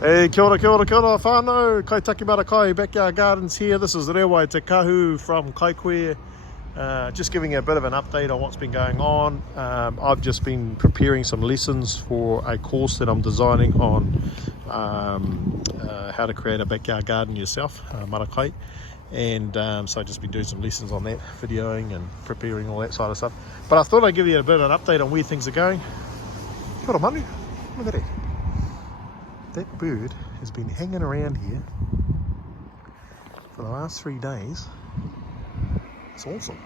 Hey, kia ora, whānau, Kaitiaki Māra Backyard Gardens here. This is Rewa Te Kahu from Kaikoe. Just giving you a bit of an update on what's been going on. I've just been preparing some lessons for a course that I'm designing on how to create a backyard garden yourself, marakai. And so I've just been doing some lessons on that, videoing and preparing all that side of stuff. But I thought I'd give you a bit of an update on where things are going. Kia ora manu, look at that. That bird has been hanging around here for the last 3 days. It's awesome.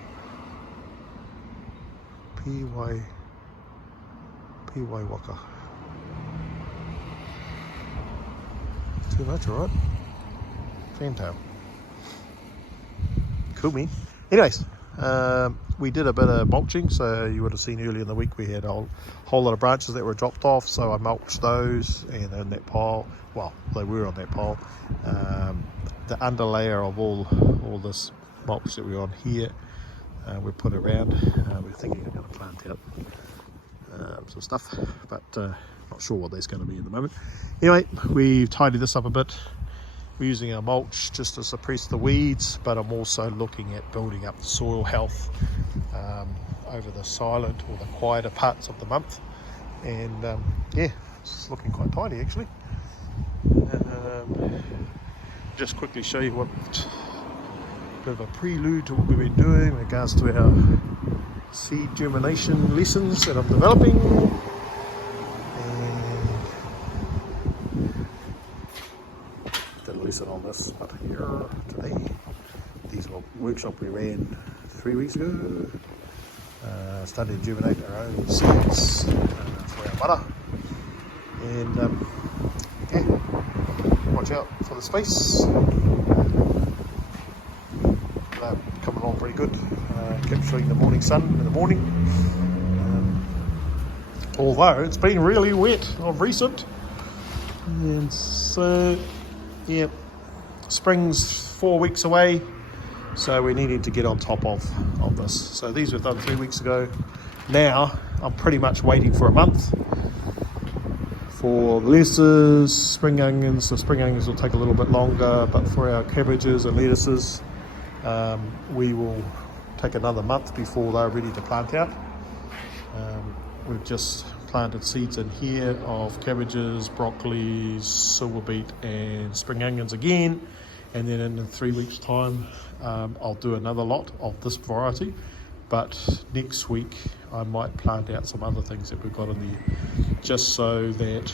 Piwai waka. Too much, alright? Fantail. Cool, man. Anyways, we did a bit of mulching, so you would have seen earlier in the week we had a whole lot of branches that were dropped off, so I mulched those, and in that pile, well, they were on that pile. The underlayer of all this mulch that we're on here, we put around. We're thinking we're going to plant out some stuff, but not sure what that's going to be at the moment. Anyway, we've tidied this up a bit. We're using our mulch just to suppress the weeds, but I'm also looking at building up the soil health over the silent or the quieter parts of the month. And yeah, it's looking quite tidy actually. Just quickly show you what bit of a prelude to what we've been doing in regards to our seed germination lessons that I'm developing. Did a lesson on this up here today. These were workshop we ran 3 weeks ago. Started to germinate our own seeds for our Māra. And yeah, watch out for the space. They're coming on pretty good, capturing the morning sun in the morning. Although it's been really wet of recent. And so yeah, spring's 4 weeks away, so we needed to get on top of this. So these were done 3 weeks ago. Now I'm pretty much waiting for a month for the lettuces, spring onions. The spring onions will take a little bit longer, but for our cabbages and lettuces, we will take another month before they're ready to plant out. We've just planted seeds in here of cabbages, broccoli, silver beet and spring onions again, and then in 3 weeks time I'll do another lot of this variety, but next week I might plant out some other things that we've got in there, just so that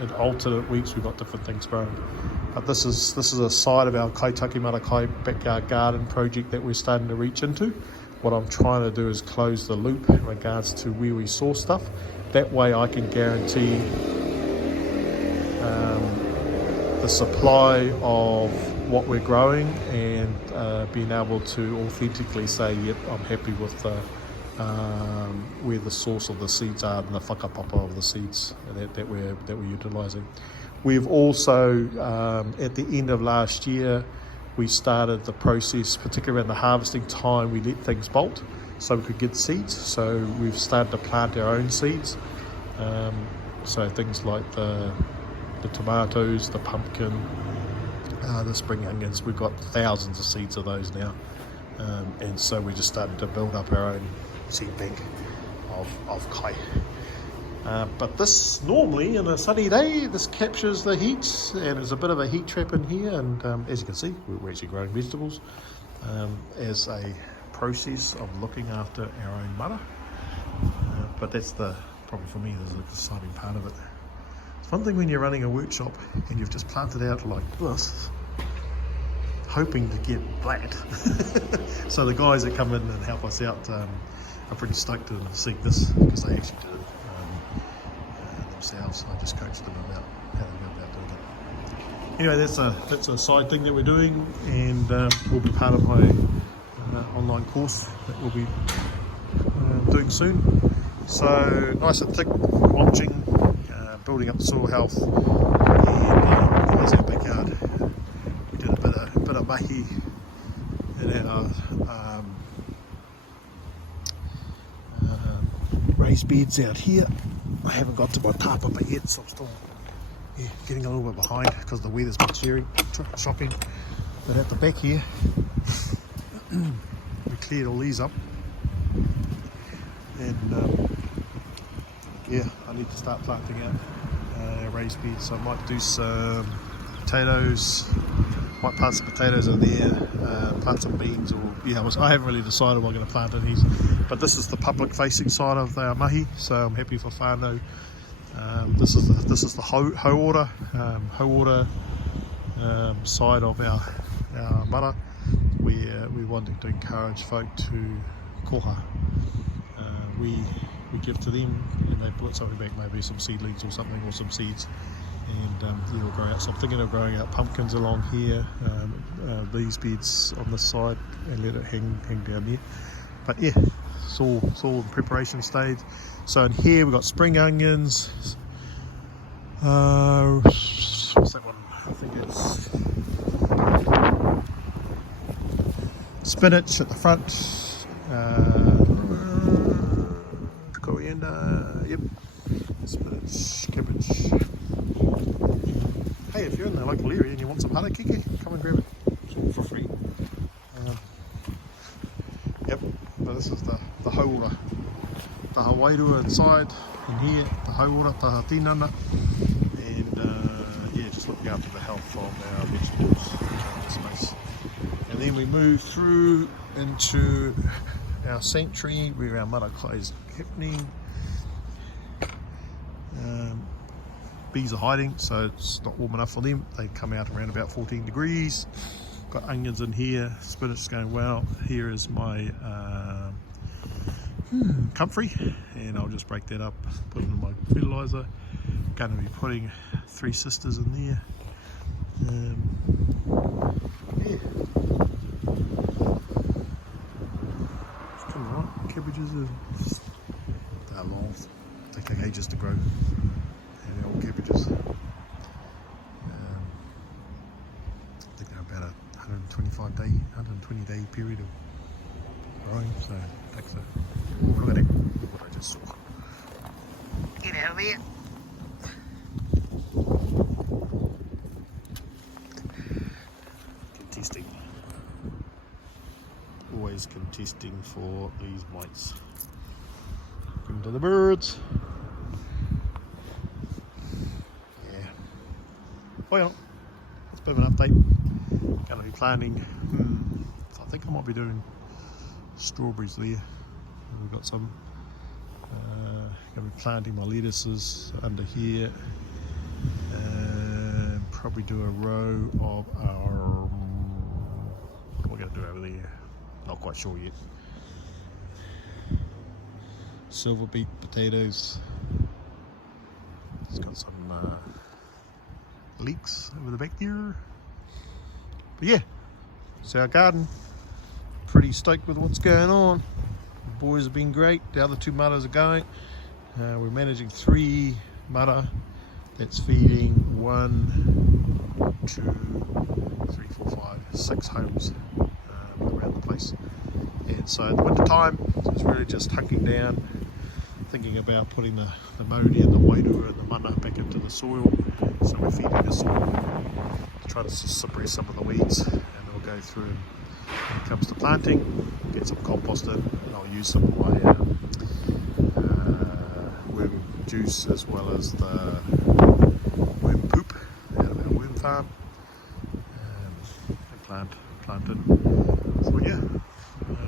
in alternate weeks we've got different things growing. But this is a side of our Kaitiaki Māra backyard garden project that we're starting to reach into. What I'm trying to do is close the loop in regards to where we source stuff. That way I can guarantee the supply of what we're growing, and being able to authentically say, yep, I'm happy with where the source of the seeds are and the whakapapa of the seeds that we're utilising. We've also, at the end of last year, we started the process, particularly around the harvesting time, we let things bolt so we could get seeds. So we've started to plant our own seeds. So things like the tomatoes, the pumpkin, the spring onions, we've got thousands of seeds of those now. And so we just started to build up our own seed bank of kai. But this, normally in a sunny day, this captures the heat, and there's a bit of a heat trap in here, and as you can see, we're actually growing vegetables as a process of looking after our own Māra. But that's probably for me, there's the exciting part of it. It's one thing when you're running a workshop and you've just planted out like this, hoping to get flat. So the guys that come in and help us out are pretty stoked to see this, because they actually did it themselves. I just coached them about how to go about doing it. Anyway, that's a side thing that we're doing, and will be part of my online course that we'll be doing soon. So nice and thick mulching, building up the soil health, and there's our backyard. We did a bit of mahi in our raised beds out here. I haven't got to my tāpapa yet, so I'm still yeah, getting a little bit behind because the weather's been shocking. But at the back here, we cleared all these up, and yeah, I need to start planting out raised beds. So I might do some potatoes, might plant some potatoes in there, plant some beans, or yeah, I haven't really decided what I'm going to plant in these. But this is the public facing side of our mahi, so I'm happy for whānau. This is the hauora side of our Māra. We're wanting to encourage folk to koha. We give to them and they put something back, maybe some seedlings or something, or some seeds, and it'll grow out. So I'm thinking of growing out pumpkins along here, these beds on this side, and let it hang down there. But yeah, it's all in preparation stage. So in here we've got spring onions, what's that one? I think it's spinach at the front, coriander, yep, spinach, cabbage. Hey, if you're in the local area and you want some kaitiaki, come and grab it. It's all for free. Yep, but this is the hauora. The hawairua inside, in here, the hauora, taha tinana, and yeah, just looking after the health of our vegetables in this space. And then we move through into our sanctuary where our marakai is happening. Bees are hiding, so it's not warm enough for them. They come out around about 14 degrees. Got onions in here, spinach is going well. Here is my comfrey, and I'll just break that up, put it in my fertiliser. Going to be putting 3 sisters in there. Yeah. It's coming alright. Cabbages are long. They take ages to grow. And they're all cabbages. I think they're about a 120 day period of growing, so it takes a... Oh, look at that, what I just saw. Get out of there. Contesting. Always contesting for these mites. Bring to the birds. Yeah. Well, it's a bit of an update. Going to be planting. I think I might be doing strawberries there. We've got some. Going to be planting my lettuces under here. Probably do a row of our... What are we going to do over there? Not quite sure yet. Silver beet potatoes. It's got some leeks over the back there. But yeah, it's our garden. Pretty stoked with what's going on. The boys have been great. The other 2 Māras are going. We're managing 3 Māra. That's feeding 1, 2, 3, 4, 5, 6 homes around the place. And so in the winter time, it's really just hunking down, thinking about putting the mauri and the wairua and the mana back into the soil. So we're feeding the soil, try to suppress some of the weeds, and we'll go through and when it comes to planting, get some compost in, and I'll use some of my worm juice as well as the worm poop out of our worm farm, and plant in. So yeah,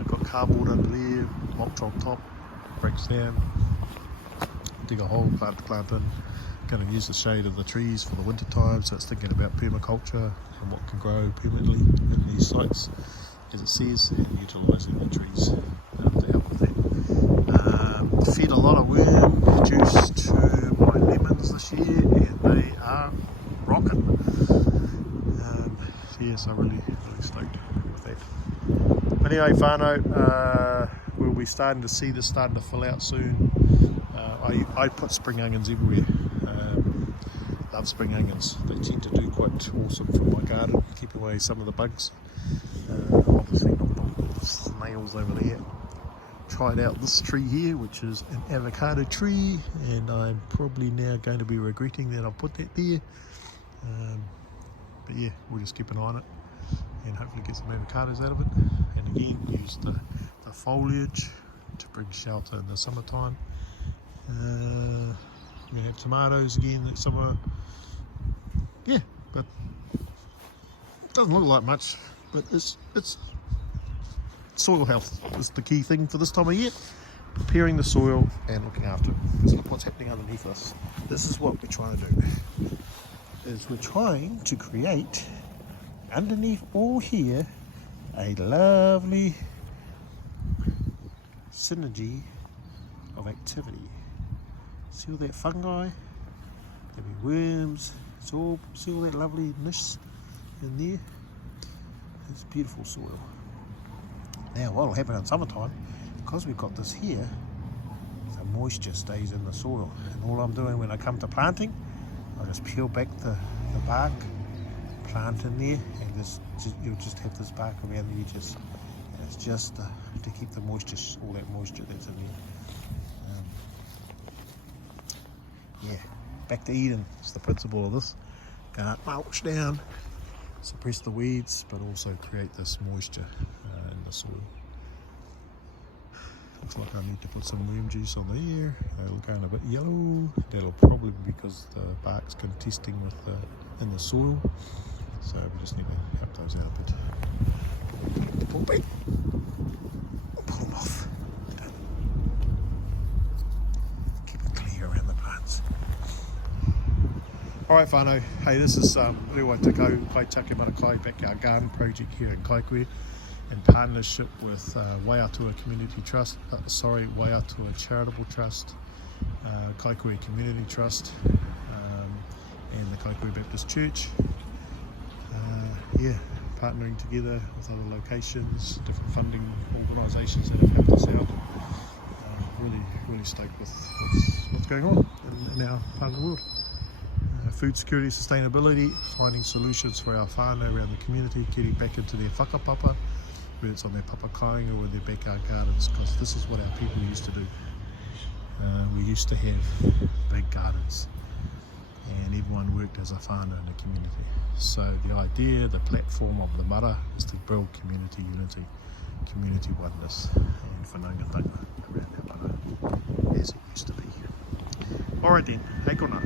got cardboard under there, mulch on top, breaks down, dig a hole, plant in. Going to use the shade of the trees for the winter time, so it's thinking about permaculture and what can grow permanently in these sites, as it says, and utilising the trees to help with that. Fed a lot of worm juice to my lemons this year, and they are rocking. Yes, I'm really stoked with that. But anyway, whānau, we'll be starting to see this starting to fill out soon. I put spring onions everywhere. Love spring onions. They tend to do quite awesome from my garden, keep away some of the bugs. Obviously not the snails over there. tried out this tree here, which is an avocado tree, and I'm probably now going to be regretting that I put that there. But yeah, we'll just keep an eye on it and hopefully get some avocados out of it. And again, use the foliage to bring shelter in the summertime. We have tomatoes again that summer. Yeah, but it doesn't look like much, but it's soil health is the key thing for this time of year. Preparing the soil and looking after it. Because look what's happening underneath us. This is what we're trying to do. Is we're trying to create underneath all here a lovely synergy of activity. See all that fungi? There'll be worms. See all that loveliness in there? It's beautiful soil. Now what'll happen in summertime, because we've got this here, the moisture stays in the soil. And all I'm doing when I come to planting, I just peel back the bark, plant in there, and you'll just have this bark around the edges. And it's just to keep the moisture, all that moisture that's in there. Yeah, back to Eden is the principle of this. Mulch down, suppress the weeds, but also create this moisture in the soil. Looks like I need to put some worm juice on there. It'll go in a bit yellow. That'll probably be because the bark's contesting with in the soil. So we just need to help those out a bit. Pull back. Pull them off. Keep it clear around the plants. Alright whānau, hey, this is Rewa Te Kau Kaitiaki Marakai Backyard Garden Project here in Kaikwe in partnership with Waiatua Community Trust, Waiatua Charitable Trust, Kaikwe Community Trust, and the Kaikwe Baptist Church. Yeah, partnering together with other locations, different funding organisations that have helped us out. Really stoked with what's going on in our part of the world. Food security, sustainability, finding solutions for our whānau around the community, getting back into their whakapapa, whether it's on their papakainga or their backyard gardens, because this is what our people used to do. We used to have big gardens and everyone worked as a whānau in the community. So the idea, the platform of the Māra is to build community unity, community oneness and whanaungatanga around our Māra as it used to be. Alright then, hei kona.